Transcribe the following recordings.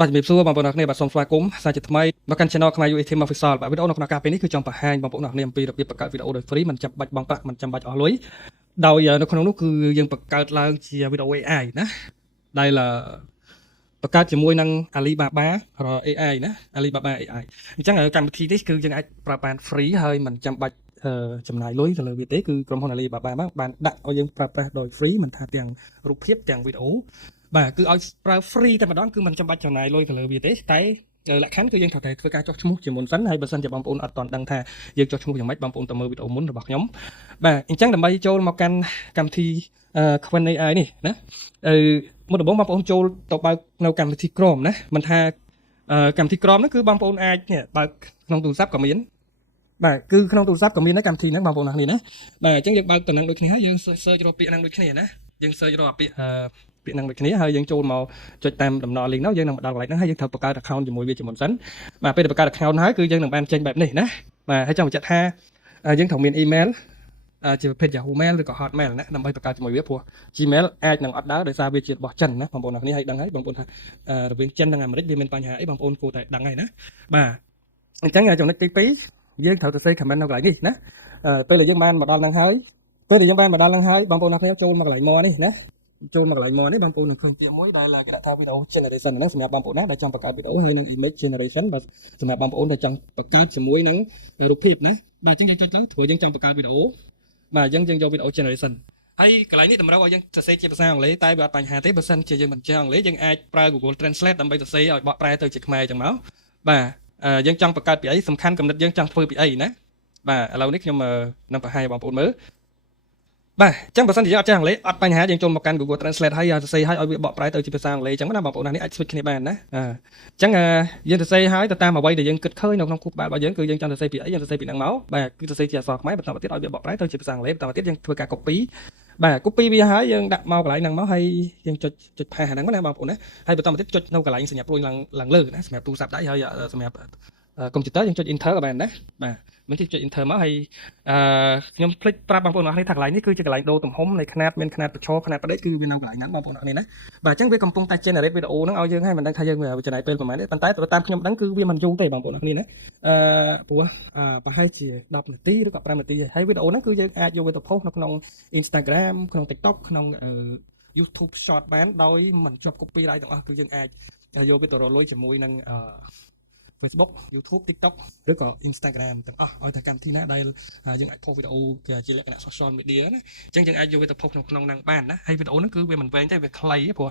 បាទជំរាបសួរបងប្អូនអ្នកគ្នាបាទសូមស្វាគមន៍សាជាថ្មីមកកាន់ Channel ខ្មែរ UA Team Official បាទវីដេអូនៅក្នុងការពេលនេះគឺចង់បង្ហាញបងប្អូនអ្នកគ្នាអំពីរបៀបបង្កើតវីដេអូដោយ free មិនចាំបាច់បង់ប្រាក់មិនចាំបាច់អស់លុយដោយនៅក្នុងនោះគឺយើងបង្កើតឡើងជាវីដេអូ AI ណាដែលបង្កើតជាមួយនឹង Alibaba AI ណា Alibaba AI អញ្ចឹងកម្មវិធីនេះគឺយើងអាចប្រើបាន free ហើយមិនចាំបាច់ចំណាយលុយទៅលើវាទេគឺក្រុមហ៊ុន Alibaba មកបានដាក់ឲ្យយើងប្រើប្រាស់ដោយ free មិនថាទាំងរូបភាពទាំងវីដេអូបាទគឺឲ្យប្រើ free តែម្ដងគឺមិនចាំបាច់ចំណាយលុយទៅលើវាទេតែលក្ខខណ្ឌគឺយើងត្រូវតែធ្វើការចុះឈ្មោះជាមុនសិនហើយបើសិនជាបងប្អូនអត់ទាន់ដឹងថាយើងចុះឈ្មោះយ៉ាងម៉េចបងប្អូនទៅមើលវីដេអូមុនរបស់ខ្ញុំបាទអញ្ចឹងដើម្បីចូលមកកាន់កម្មវិធី Q&AI នេះណាមុនដំបូងបងប្អូនចូលទៅបើកនៅកម្មវិធី Chrome ណាមិនថាកម្មវិធី Chrome ហ្នឹងគឺបងប្អូនអាចបើកក្នុងទូរស័ព្ទក៏មានបាទគឺក្នុងទូរស័ព្ទក៏មានដែរកម្មវិធីហ្នឹងបងប្អូនអ្នកនេះណាបាទអញ្ចឹងយើងបើកតំណឹងដូចគ្នាហើយយើង search រកពាក្យហ្នឹងដូចគ្នាណាយើង search រកពាក្យហ្នឹងដូចគ្នាហើយយើងចូលមកចុចតាមដំណរ link នោះយើងនឹងមកដល់កន្លែងហ្នឹងហើយយើងត្រូវបង្កើត account ជាមួយវាជាមុនសិនបាទពេលដែលបង្កើត account ហើយគឺយើងនឹងបានចេញបែបនេះណាបាទហើយចង់បញ្ជាក់ថាយើងត្រូវមាន email ជាប្រភេទ Yahoo Mail ឬក៏ Hotmail ណាដើម្បីបង្កើតជាមួយវាព្រោះ Gmail អាចនឹងអត់ដើរដោយសារវាជារបស់ចិនណាបងប្អូនអ្នកគ្នាហើយដឹងហើយបងប្អូនថារវាងចិននិងអាមេរិកវាមានបញ្ហាអីបងប្អូនគួរតែដឹងហើយណាបាទអញ្ចឹងចំណុចទី2យើងត្រូវទៅ say comment នៅកន្លែងនេះណាពេលដែលយើងបានមកដល់ហ្នឹងហើយបងប្អូនអ្នកគ្នាចូលមកកន្លែង more នេះណាចូលមកកន្លែង more នេះបងប្អូននឹងឃើញពាក្យមួយដែលគេដាក់ថា video generation ហ្នឹងសម្រាប់បងប្អូនណាដែលចង់បង្កើតវីដេអូហើយនឹង image generation បាទសម្រាប់បងប្អូនដែលចង់បង្កើតជាមួយនឹងរូបភាពណាបាទអញ្ចឹងយើងចុចទៅព្រោះយើងចង់បង្កើតវីដេអូបាទយើងយកវីដេអូ generation ហើយកន្លែងនេះតម្រូវឲ្យយើងសរសេរជាភាសាអង់គ្លេសតែវាអត់បញ្ហាទេបើសិនជាយើងមិនចេះអង់គ្លេសយើងអាចប្រើ Google Translate ដើម្បីសរសេរឲ្យបកប្រែទៅជាខ្មែរអញ្ចឹងមកបាទយើងចង់បង្កើតពីអីសំខាន់កំណត់យើងចង់ធ្វើពីអីណាបាទឥឡូវនេះខ្ញុំនឹងបង្ហាញឲ្យបងប្អូនមើលបាទអញ្ចឹងបើសិនជាយើងអត់ចេះអង់គ្លេសអត់បញ្ហាយើងចូលមកកាន់ Google Translate ហើយសរសេរឲ្យវាបកប្រែទៅជាភាសាអង់គ្លេសអញ្ចឹងណាបងប្អូននេះអាច switch គ្នាបានណាអញ្ចឹងយើងសរសេរឲ្យទៅតាមអ្វីដែលយើងគិតឃើញនៅក្នុងខួរក្បាលរបស់យើងគឺយើងចង់សរសេរពីអីយើងសរសេរពីហ្នឹងមកបាទគឺសរសេរជាអក្សរខ្មែរបន្តមកទៀតឲ្យវាបកប្រែទៅជាភាសាអង់គ្លេសបន្តមកទៀតយើងធ្វើការ copy បាទ copy វាហើយយើងដាក់មកកន្លែងហ្នឹងមកហើយយើងចុចផាសហ្នឹងណាបងប្អូនណាហើយបន្តមកទៀតចុចនៅកន្លែងសញ្ញាព្រួយឡើងលើណាសម្រាប់ទូរស័ព្ទដៃហើយសម្រាប់កុំព្យូទ័រយើងចុច enter ក៏បានដែរបាទមិនចុច enter មកហើយខ្ញុំភ្លេចប្រាប់បងប្អូនអរគ្នាថាកន្លែងនេះគឺជាកន្លែងដូរទំហំនៃຂະຫນាតមានຂະຫນាតប្រឈរຂະຫນាតប្រដេកគឺវានៅកន្លែងហ្នឹងបងប្អូនអរគ្នាណាបាទអញ្ចឹងវាកំពុងតែ generate វីដេអូហ្នឹងឲ្យយើងហើយមិនដឹងថាយើងចំណាយពេលប្រហែលទេប៉ុន្តែតាមខ្ញុំដឹងគឺវាមិនយូរទេបងប្អូនអរគ្នាណាព្រោះប្រហែលជា10នាទីឬក៏5នាទីហើយវីដេអូហ្នឹងគឺយើងអាចយកវាទៅ post នៅក្នុង Instagram ក្នុង TikTok ក្នុង YouTube Short បានដោយមិនជាប់ copyright ទាំងអស់គឺយើងអាចយកវាទៅរកលុយជាមួយនឹងFacebook YouTube TikTok ឬក៏ Instagram ទាំងអស់ឲ្យតែកម្មវិធីណាដែលយើងអាច post វីដេអូជាលក្ខណៈ social media ណាអញ្ចឹងយើងអាចយកវាទៅ post ក្នុងហ្នឹងបានណាហើយវីដេអូហ្នឹងគឺវាមិនវែងទេវាខ្លីព្រោះ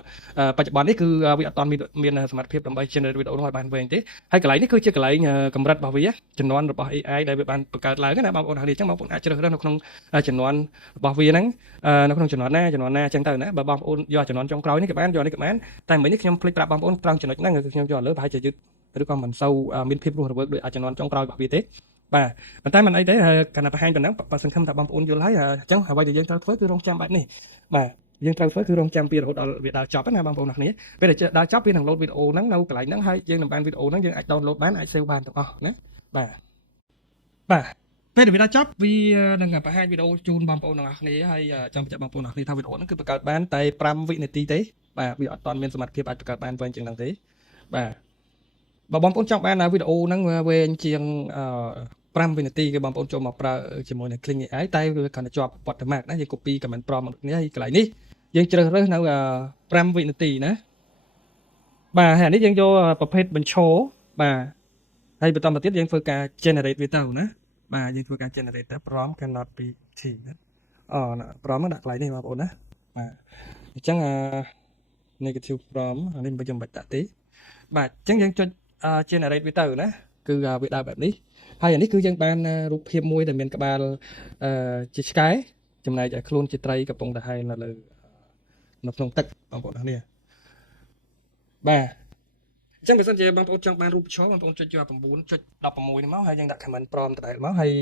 បច្ចុប្បន្ននេះគឺវាអត់ទាន់មានសមត្ថភាពដើម្បី generate វីដេអូនោះឲ្យបានវែងទេហើយកន្លែងនេះគឺជាកន្លែងកម្រិតរបស់វាចំនួនរបស់ AI ដែលវាបានបង្កើតឡើងណាបងប្អូនអញ្ចឹងបងប្អូនអាចជ្រើសរើសនៅក្នុងចំនួនរបស់វាហ្នឹងនៅក្នុងចំនួនណាអញ្ចឹងទៅណាបើបងប្អូនយកចំនួនចុងក្រោយនេះក៏បានយកនេះក៏បានតែមិញនេះខ្ញុំភ្លេចប្រាប់បងប្អូនត្រង់ចំណុចហ្នឹងគឺខ្ញុំយកលើប្រហែលជាយឺតឬក៏មិនសូវមានភាពរស់រវើកដោយចំនួនចុងក្រោយរបស់វាទេបាទប៉ុន្តែមិនអីទេកាលណាបង្ហាញប៉ុណ្ណឹងបើសង្ឃឹមថាបងប្អូនយល់ហើយអញ្ចឹងអ្វីដែលយើងត្រូវធ្វើគឺរងចាំបែបនេះបាទយើងត្រូវធ្វើគឺរងចាំពីរហូតដល់វាដល់ចប់ណាបងប្អូនអ្នកគ្នាពេលដែលដល់ចប់វានឹងលោតវីដេអូហ្នឹងនៅកន្លែងហ្នឹងហើយយើងនឹងបានវីដេអូហ្នឹងយើងអាច download បានអាច save បានទាំងអស់ណាបាទពេលដែលវាដល់ចប់វានឹងបង្ហាញវីដេអូជូនបងប្អូនទាំងអស់គ្នាហើយចង់បញ្ជាក់បងប្អូនទាំងអស់គ្នាថាវីដេអូហ្នឹងគឺបង្កើតបានតែ5វិនាទីទេបាទវាអត់ទាន់មានសមត្ថភាពអាចបង្កើតបានវែងជាងហ្នឹងទេបាទបើបងប្អូនចង់បានវីដេអូហ្នឹងវែងជាង5វិនាទីគឺបងប្អូនចូលមកប្រើជាមួយនឹង Kling AI តែវាគ្រាន់តែជាប់ watermark ណាយើង copy comment prompt មកនេះហើយកន្លែងនេះយើងជ្រើសរើសនៅ5វិនាទីណាបាទហើយអានេះយើងយកប្រភេទបញ្ឈរបាទហើយបន្តមកទៀតយើងធ្វើការ generate វាទៅណាបាទយើងធ្វើការ generate ទៅ prompt cannot be changed ណាprompt ហ្នឹងដាក់កន្លែងនេះបងប្អូនណាបាទអញ្ចឹងnegative prompt អានេះខ្ញុំមិនបាច់ដាក់ទេបាទអញ្ចឹងយើងចុចgenerate វាទៅណាគឺវាដើរបែបនេះហើយអានេះគឺយើងបានរូបភាពមួយដែលមានក្បាលជាឆ្កែចំណែកឲ្យខ្លួនជាត្រីកំពុងតែហែលនៅលើនៅក្នុងទឹកបងប្អូននេះបាទអញ្ចឹងបើសិនជាបងប្អូនចង់បានរូបឈរបងប្អូនចុចយក9.16នេះមកហើយយើងដាក់ comment prompt ដដែលមកហើយ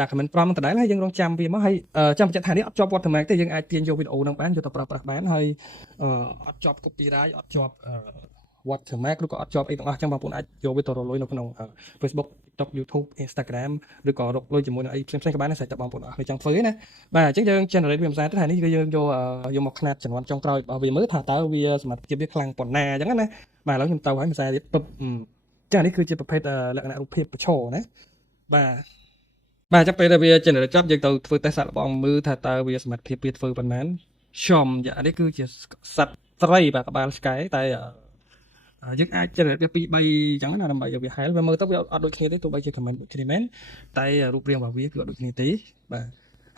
ដាក់ comment prompt ដដែលហើយយើងរងចាំវាមកហើយចាំបញ្ជាក់ថានេះអត់ជាប់ watermark ទេយើងអាចទាញយកវីដេអូហ្នឹងបានយកទៅប្រើប្រាស់បានហើយអត់ជាប់ copyright អត់ជាប់ watermark ឬក៏អត់ជាប់អីទាំងអស់ចឹងបងប្អូនអាចយកវាទៅរកលុយនៅក្នុង Facebook TikTok YouTube Instagram ឬក៏រកលុយជាមួយនឹងអីផ្សេងៗក៏បានដែរតែបងប្អូនអរគ្នាចង់ធ្វើណាបាទអញ្ចឹងយើង generate វាមិនសារទៅថានេះគឺយើងយកមកຂະຫນាត់ចំនួនចុងក្រោយរបស់វាមើលថាតើវាសមត្ថភាពវាខ្លាំងប៉ុណ្ណាអញ្ចឹងណាបាទឥឡូវខ្ញុំទៅហើយភាសាទៀតពឹបចានេះគឺជាប្រភេទលក្ខណៈរូបភាពបញ្ឈរណាបាទចាំពេលដែលវា generate ចប់យើងទៅធ្វើ test សាកល្បងមើលថាតើវាសមត្ថភាពវាធ្វើប៉ុន្មានចំយ៉ានេះគឺជាសត្វត្រីបាទក្បាលឆ្កែតែយើងអាច generate វា2 3អញ្ចឹងណាដើម្បីឲ្យវាហែលវាមើលទៅវាអត់ដូចគ្នាទេទោះបីជា comment ដូចគ្នាមែនតែរូបរាងរបស់វាគឺអត់ដូចគ្នាទេបាទ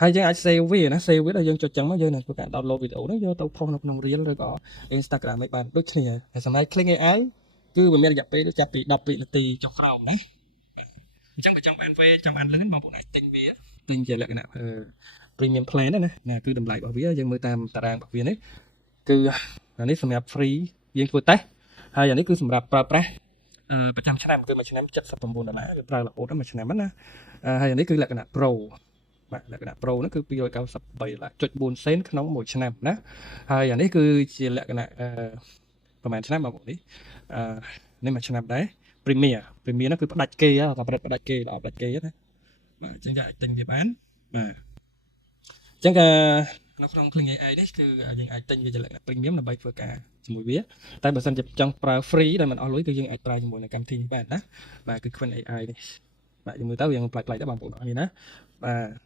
ហើយយើងអាច save វាណា save វាដល់យើងចុចចឹងមកយើងនឹងធ្វើការ download វីដេអូហ្នឹងយកទៅ post នៅក្នុង reel ឬក៏ Instagram ឯបានដូចគ្នាហើយសម្រាប់ Kling AI គឺវាមានរយៈពេលចាប់ពី12នាទីចុះក្រោមណាអញ្ចឹងបើចង់បានពេលចង់បានលឿនបងប្អូនអាចទិញវាទិញជាលក្ខណៈpremium plan ណាគឺតម្លៃរបស់វាយើងមើលតាមតារាងរបស់វានេះគឺអានេះសម្រាប់ free យើងធ្វើ test ហើយអានេះគឺសម្រាប់ប្រើប្រាស់ប្រចាំឆ្នាំគឺមួយឆ្នាំ$79វាប្រើរហូតដល់មួយឆ្នាំណាហើយអានេះគឺលក្ខណៈ Pro បាទលក្ខណៈ Pro ហ្នឹងគឺ$293.4សេនក្នុងមួយឆ្នាំណាហើយអានេះគឺជាលក្ខណៈប្រហែលឆ្នាំបងប្អូននេះនេះមួយឆ្នាំដែរ Premier ហ្នឹងគឺផ្ដាច់គេតែប្រឌិតផ្ដាច់គេល្អផ្ដាច់គេណាបាទអញ្ចឹងយើងអាចទិញវាបានបាទអញ្ចឹងនៅក្នុង Kling AI នេះគឺយើងអាចទិញវាជាលក្ខណៈ Premium ដើម្បីធ្វើការជាមួយវាតែបើសិនជាចង់ប្រើ free ដែលមិនអស់លុយគឺយើងអាចប្រើជាមួយនឹងកម្មវិធីនេះបានណាបាទគឺ Kling AI នេះបាទយើងមើលទៅយើងប្លែកៗដែរបងប្អូនអរគុណណាបាទ